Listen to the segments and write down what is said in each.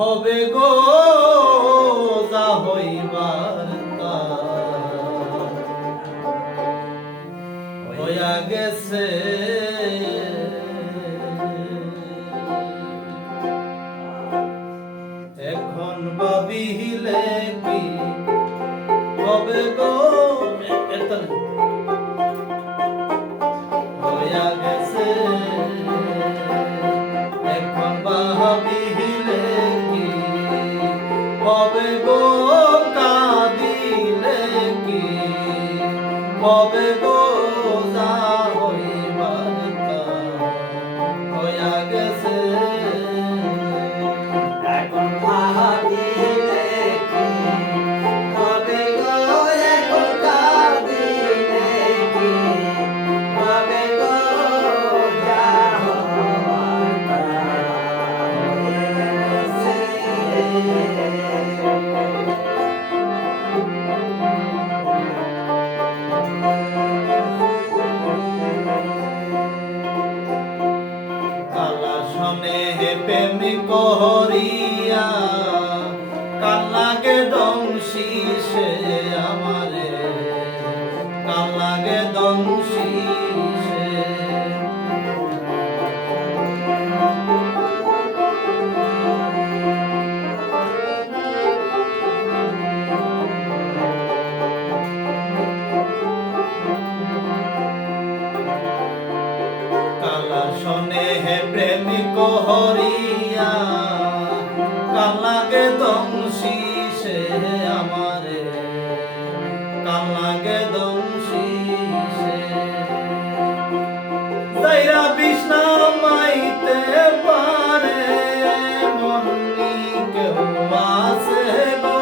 হবে গো যা হইবার তা হইয়া গেছে। এখন ভাবিলে কি হবে গো হইয়া গেছে। এখন ভাবিলে কি হবে গো কাঁদিলে কি হবে গো যা হইবার তা হইয়া গেছে। এখন ভাবিলে কি হবে গো, এখন কাঁদিলে কি হবে গো, যা হওয়ার তা হয়ে গেছে। কালা শোনে হে প্রেম করিয়া কালাগে দংশি সে আমারে কালাগে দংশি সে। কালা শোনে হে প্রেমিক হরিয়া কালাগে দংশি সে আমারে কালাগে দংশি সে। যাইরা বিষ্ণা মাইতে পারে মন্নি কেউ আছে গো।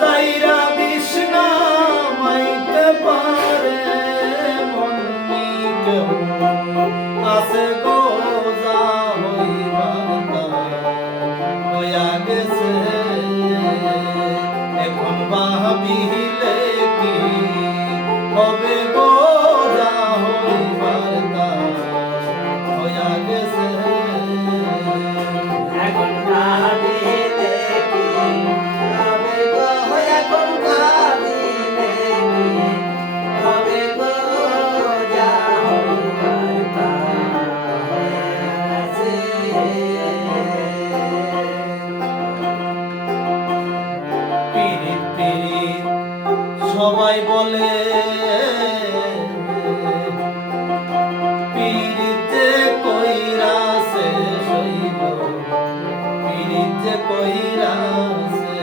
যাইরা বিষ্ণা মাইতে পারে মন্নি কেউ আছে গো যা হইবার তা হইয়া গেছে। এখন ভাবিলে কি হবে গো যা হইবার তা হইয়া গেছে। এখন ভাবিলে কি হবে গো, এখন কাঁদিলে কি হবে গো, যা হইবার তা হয়ে গেছে। পিরিত পিরিত সবাই বলে পিরিতে কইরাছে শৈল পিরিতে কইরাছে।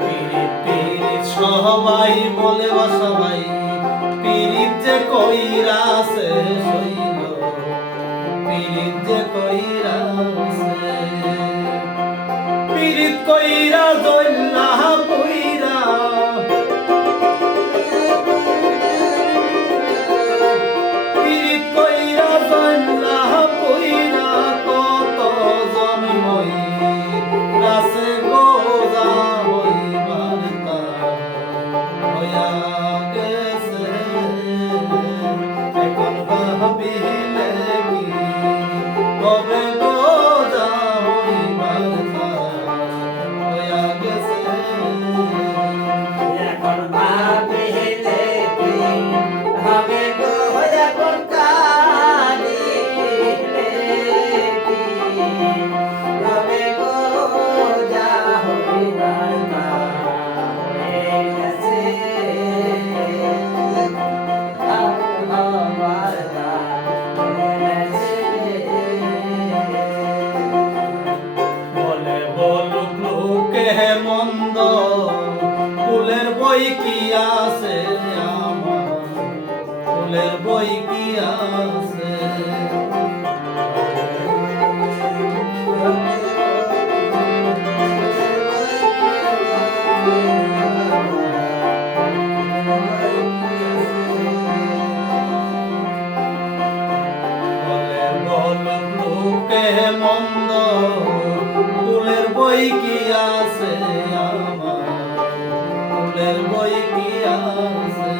পিরিত পিরিত সবাই বলে সবাই পিরিত যে কইরাছে শৈল পিরিত যে কইরাছে। পিরিত কইরা জল্লা কইরা পিরিত কইরা জল্লা কইরা কত জন্মই রাসে গো যা হইবার তা হইয়া গেছে। এখন ভাবিলে কি হবে গো যা হইবার তা হইয়া গেছে। এখন ভাবিলে কি হবে গো, এখন কাঁদিলে কি হবে গো, যা হইবার তা হয়ে গেছে। হওয়ার তা হয়ে গেছে। বলে বলুক লোকে মন্দ ফুলের বই কি আছে আমার ফুলের বই কি আছে। মন্দ ফুলের বই কি আছে আমার ফুলের বই কি আছে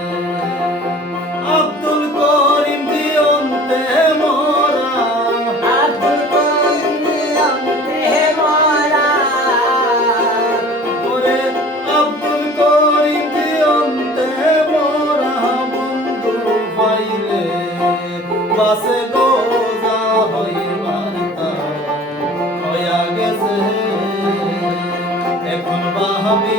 আব্দুল করিম দিয়ন্তে মোরা আব্দুল করিম দিয়ন্তে মোরা ওরে আব্দুল করিম দিয়ন্তে মোরা বন্ধু পাইলে বাসে গোজা হইবার হইয়া গেছে এখন ভাবি